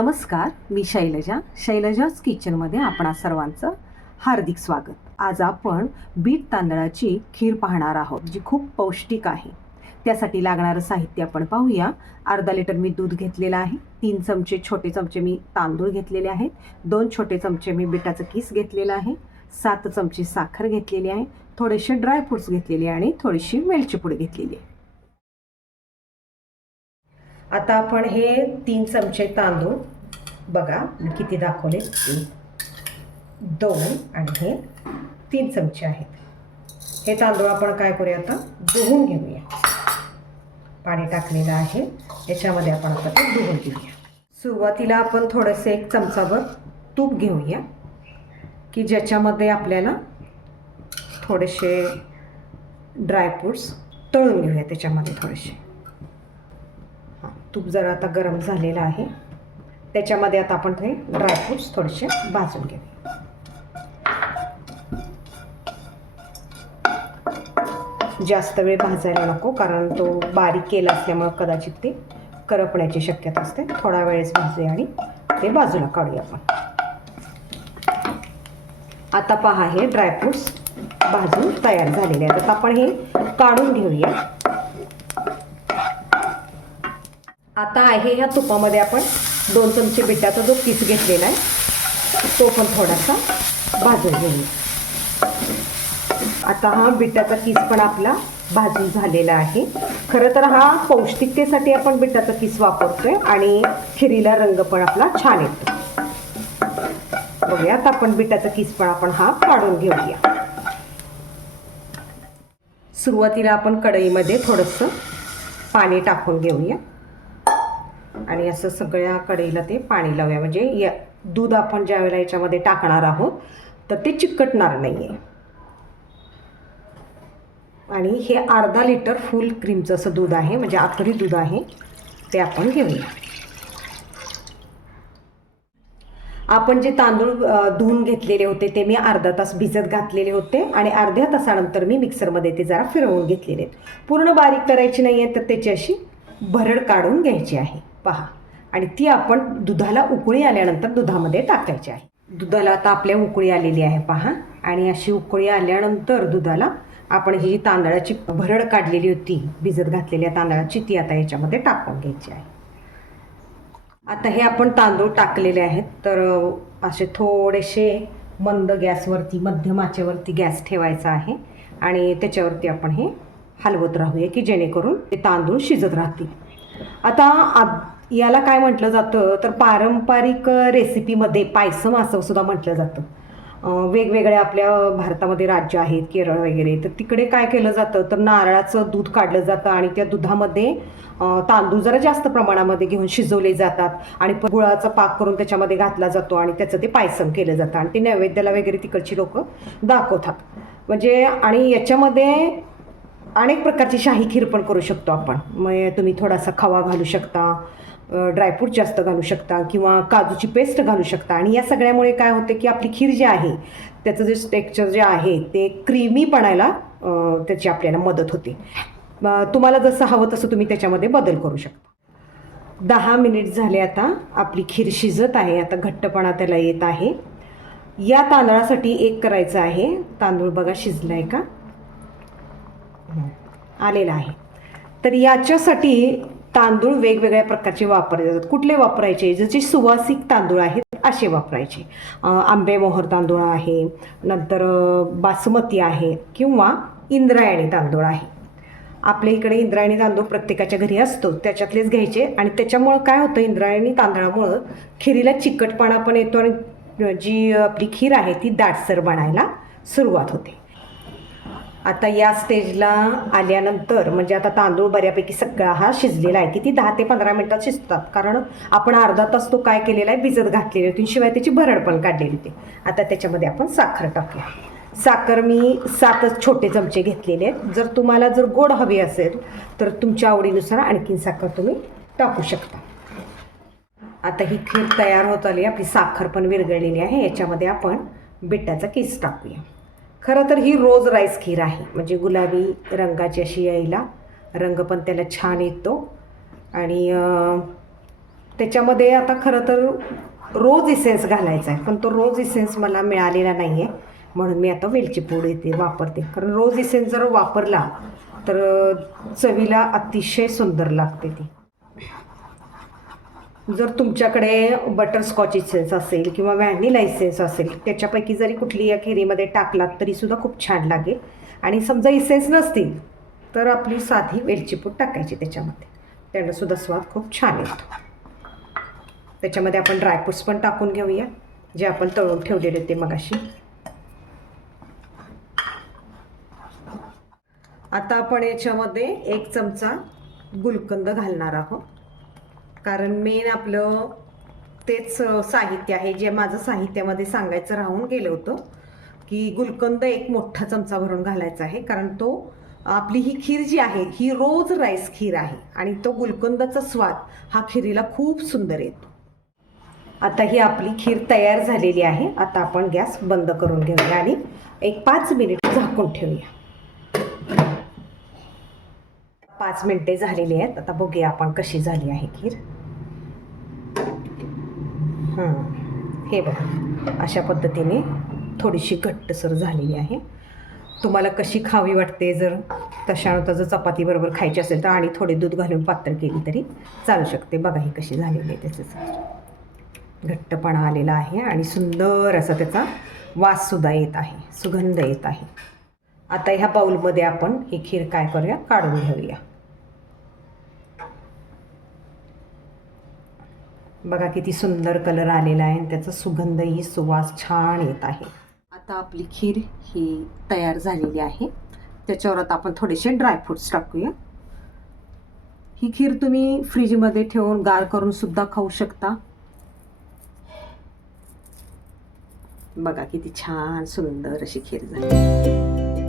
नमस्कार, मी शैलजाच किचनमध्ये आपणा सर्वांचं हार्दिक स्वागत. आज आपण बीट तांदळाची खीर पाहणार आहोत, जी खूप पौष्टिक आहे. त्यासाठी लागणारं साहित्य आपण पाहूया. अर्धा लिटर मी दूध घेतलेलं आहे. 3 छोटे चमचे मी तांदूळ घेतलेले आहेत. 2 छोटे चमचे मी बिटाचं किस घेतलेलं आहे. 7 चमचे साखर घेतलेली आहे. थोडेसे ड्रायफ्रूट्स घेतलेले आणि थोडीशी वेलची पूड घेतलेली आहे. आता आपण हे 3 चमचे तांदूळ बघा, मी किती दाखवले, 2 आणि हे 3 चमचे आहेत. हे तांदूळ आपण काय करूया, आता धुवून घेऊया. पाणी टाकलेलं आहे, याच्यामध्ये आपण आता ते धुवून घेऊया. सुरुवातीला आपण थोडंसं 1 चमचाभर तूप घेऊया, की ज्याच्यामध्ये आपल्याला थोडेसे ड्रायफ्रूट्स तळून घेऊया. त्याच्यामध्ये थोडेसे तूप जरा आता गरम झालेलं आहे, त्याच्यामध्ये आता आपण ते ड्रायफ्रूट्स थोडेसे भाजून घेऊया. जास्त वेळ भाजायला नको, कारण तो बारीक केला असल्यामुळे कदाचित ते करपण्याची शक्यता असते. थोडा वेळच भाजूया आणि ते बाजूला काढूया आपण. आता पहा, हे ड्रायफ्रूट्स भाजून तयार झालेले आहेत. आता आपण हे काढून घेऊया. आता आहे ह्या तुपामध्ये आपण 2 चमचे बिटाचा जो किस घेतलेला आहे तो पण थोडासा भाजून घेऊया. आता हा बिटाचा किस पण आपला भाजून झालेला आहे. खरं तर हा पौष्टिकतेसाठी आपण बिटाचा किस वापरतोय आणि खिरीला रंग पण आपला छान येतो. बघूया, आता आपण बिटाचा किस पण आपण हा काढून घेऊया. सुरुवातीला आपण कढईमध्ये थोडंसं पाणी टाकून घेऊया आणि असं सगळ्या कढईला ते पाणी लावूया. म्हणजे या दूध आपण ज्या वेळेला याच्यामध्ये टाकणार आहोत तर ते चिकटणार नाही आहे. आणि हे अर्धा लिटर फुल क्रीमचं असं दूध आहे, म्हणजे आकरी दूध आहे, ते आपण घेऊया. आपण जे तांदूळ धुवून घेतलेले होते ते मी अर्धा तास भिजत घातलेले होते आणि अर्ध्या तासानंतर मी मिक्सरमध्ये ते जरा फिरवून घेतलेले आहेत. पूर्ण बारीक करायची नाही आहे, तर त्याची अशी भरड काढून घ्यायची आहे. पहा, आणि ती आपण दुधाला उकळी आल्यानंतर दुधामध्ये टाकायची आहे. दुधाला आता आपल्या उकळी आलेली आहे पहा, आणि अशी उकळी आल्यानंतर दुधाला आपण ही तांदळाची भरड काढलेली होती भिजत घातलेल्या तांदळाची, ती आता याच्यामध्ये टाकून घ्यायची आहे. आता हे आपण तांदूळ टाकलेले आहेत, तर असे थोडेसे मंद गॅसवरती, मध्यम आचेवरती गॅस ठेवायचा आहे आणि त्याच्यावरती आपण हे हलवत राहूया, की जेणेकरून ते तांदूळ शिजत राहतील. आता याला काय म्हटलं जातं, तर पारंपरिक रेसिपीमध्ये पायसम असं सुद्धा म्हटलं जातं. वेगवेगळ्या आपल्या भारतामध्ये राज्य आहेत, केरळ वगैरे, तर तिकडे काय केलं जातं, तर नारळाचं दूध काढलं जातं आणि त्या दुधामध्ये तांदूळ जरा जास्त प्रमाणामध्ये घेऊन शिजवले जातात आणि गुळाचा पाक करून त्याच्यामध्ये घातला जातो आणि त्याचं ते पायसम केलं जातं आणि ते नैवेद्याला वगैरे तिकडची लोक दाखवतात. म्हणजे आणि याच्यामध्ये अनेक प्रकारची शाही खीर पण करू शकतो आपण. मग तुम्ही थोडासा खवा घालू शकता, ड्रायफ्रूट जास्त घालू शकता किंवा काजूची पेस्ट घालू शकता. आणि या सगळ्यामुळे काय होते, की आपली खीर जी आहे त्याचं जे टेक्स्चर जे आहे ते क्रीमी बनायला त्याची आपल्याला मदत होते. तुम्हाला जसं हवं तसं तुम्ही त्याच्यामध्ये बदल करू शकता. 10 मिनिट झाले, आता आपली खीर शिजत आहे. आता घट्टपणा त्याला येत आहे. या तांदळासाठी एक करायचं आहे. तांदूळ बघा शिजला आहे का, आलेला आहे. तर याच्यासाठी तांदूळ वेगवेगळ्या प्रकारचे वापरले जातात. कुठले वापरायचे, जसे सुवासिक तांदूळ आहेत असे वापरायचे. आंबेमोहर तांदूळ आहे, नंतर बासमती आहे किंवा इंद्रायणी तांदूळ आहे. आपल्या इकडे इंद्रायणी तांदूळ प्रत्येकाच्या घरी असतो, त्याच्यातलेच घ्यायचे. आणि त्याच्यामुळं काय होतं, इंद्रायणी तांदळामुळं खिरीला चिकटपणा पण येतो आणि जी आपली खीर आहे ती दाटसर बनायला सुरुवात होते. आता या स्टेजला आल्यानंतर, म्हणजे आता तांदूळ बऱ्यापैकी सगळा हा शिजलेला आहे. किती 10 ते 15 मिनटात शिजतात, कारण आपण अर्धा तास तो काय केलेला आहे, भिजत घातलेली होती, शिवाय त्याची भरड पण काढलेली होती. आता त्याच्यामध्ये आपण साखर टाकूया. साखर मी 7 छोटे चमचे घेतलेले आहेत. जर तुम्हाला गोड हवी असेल तर तुमच्या आवडीनुसार आणखीन साखर तुम्ही टाकू शकता. आता ही खीर तयार होत आली, आपली साखर पण विरघळलेली आहे. याच्यामध्ये आपण बिटाचा किस टाकूया. खरं तर ही रोज राईस खीर आहे, म्हणजे गुलाबी रंगाची अशी यायला रंग पण त्याला छान येतो आणि त्याच्यामध्ये आता खरं तर रोज इसेन्स घालायचा आहे, पण तो रोज इसेन्स मला मिळालेला नाही आहे, म्हणून मी आता वेलची पूड येते वापरते. कारण रोज इसेन्स जर वापरला तर चवीला अतिशय सुंदर लागते ती. जर तुमच्याकडे बटरस्कॉच इसेन्स असेल किंवा व्हॅनिला इसेन्स असेल, त्याच्यापैकी जरी कुठली या खिरीमध्ये टाकलात तरीसुद्धा खूप छान लागेल. आणि समजा इसेन्स नसतील तर आपली साधी वेलची पूड टाकायची त्याच्यामध्ये, त्यानंसुद्धा स्वाद खूप छान येतो. त्याच्यामध्ये आपण ड्रायफ्रूट्स पण टाकून घेऊया, जे आपण तळून ठेवलेले होते मगाशी. आता आपण याच्यामध्ये 1 चमचा गुलकंद घालणार आहोत, कारण मेन आपलं तेच साहित्य आहे, जे माझं साहित्यामध्ये सांगायचं राहून गेलं होतं की गुलकंद 1 मोठा चमचा भरून घालायचा आहे. कारण तो आपली ही खीर जी आहे ही रोज राईस खीर आहे आणि तो गुलकंदाचा स्वाद हा खिरीला खूप सुंदर येतो. आता ही आपली खीर तयार झालेली आहे. आता आपण गॅस बंद करून घेऊया आणि 5 मिनिट झाकून ठेवूया. 5 मिनिटे झालेली आहेत. आता बघूया आपण कशी झाली आहे खीर. हे बघा, अशा पद्धतीने थोडीशी घट्टसर झालेली आहे. तुम्हाला कशी खावी वाटते, जर तशानुसार जर चपातीबरोबर खायची असेल तर आणि थोडे दूध घालून पातळ केली तरी चालू शकते. बघा ही कशी झालेली आहे, त्याचं घट्टपणा आलेला आहे आणि सुंदर असा त्याचा वाससुद्धा येत आहे, सुगंध येत आहे. आता ह्या बाउलमध्ये आपण ही खीर काय करूया, काढून घेऊया. बघा किती सुंदर कलर आलेला आहे आणि त्याचा सुगंधही सुवास छान येत आहे. आता आपली खीर ही तयार झालेली आहे. त्याच्यावर आता आपण थोडेसे ड्रायफ्रूट्स टाकूया. ही खीर तुम्ही फ्रीजमध्ये ठेवून गार करून सुद्धा खाऊ शकता. बघा किती छान सुंदर अशी खीर झाली.